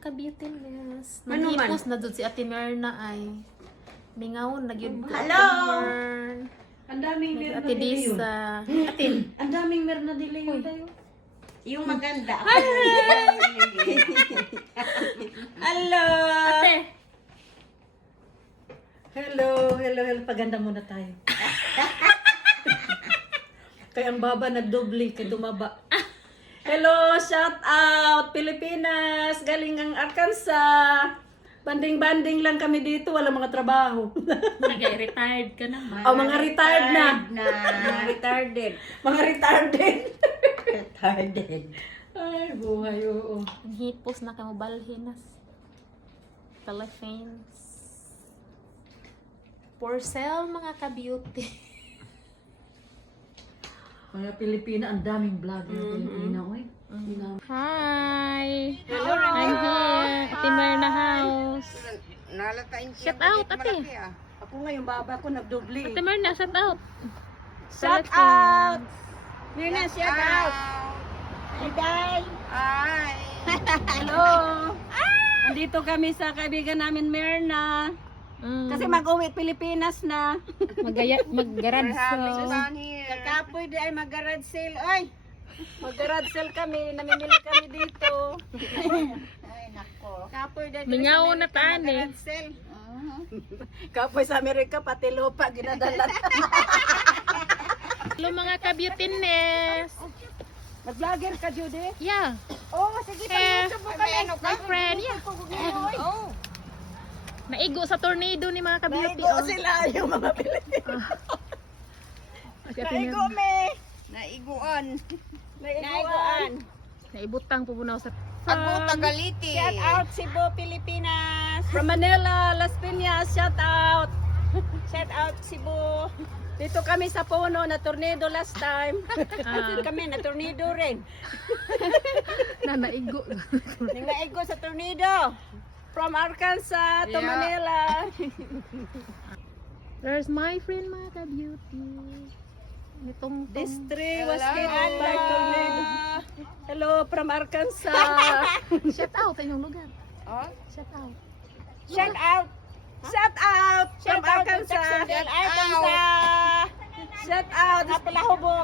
ka-beautiness. Ano man? Naghipos na doon si Ate Merna ay. Mingaw, nagyud ka. Hello! Mern. Ang daming meron Ate Disa. Ate. Ang daming meron na delay yun tayo. Yung maganda. Hello! Ate. Hello. Paganda muna tayo. Kaya ang baba nagdoble, kaya dumaba. Hello, shout out Pilipinas, galing ang Arkansas. Banding-banding lang kami dito, wala mga trabaho. Nag-retired ka naman. Oh, mga retired na. Mga retarded. Mga retarded. Retarded. Ay, buhay, oo. Ang hipos na kamo balhinas. Philippines. For sale mga ka-beauty. Kaya Pilipina, ang daming vlogger Pilipina, oy. Hi! I'm here. Ate Merna house. Nalatain siya. Shout out, ate. Ako nga yung baba ko nagdoble. Ate Merna, shout out. Shout out! Nina, shout out! Hey, guys! Ay. Hello! Andito kami sa kaibigan namin, Merna. Kasi mag-uwi Pilipinas na. Mag-garage Down here. Kakapoy di ay mag-garage sale. Ay! Mag-garage sale kami. Namimili kami dito. Ay, nako. Kapoy di Mingaw na taan eh. sale. Kapoy sa Amerika, pati lupa, ginadalat. Hello mga ka-beautiness. Mag-vlogger ka, Judy? Yeah. Oh, sige, Eh, pag-usap mo May ano ka? my friend, yeah. Oh. Naigo sa tornado ni mga ka-beauty. Naigo sila yung mga Pilipino. Si Ate Naigo Merna. me. Naiguan. Naiguan. Naibutang pupunaw sa... Ako Tagaliti. Shout out Cebu, Pilipinas. From Manila, Las Piñas, shout out. Shout out Cebu. Dito kami sa Puno na tornado last time. Kami na tornado rin. Naigo. Naigo sa tornado. From Arkansas to Yeah. Manila. There's my friend mga ka-beauty. Nitong This tree was Hello. hit by tornado. Hello from Arkansas. Shout out sa inyong lugar. Oh. Shout out. Shout out. Shout out from Arkansas. Shout out. Shout out. Napalahubog.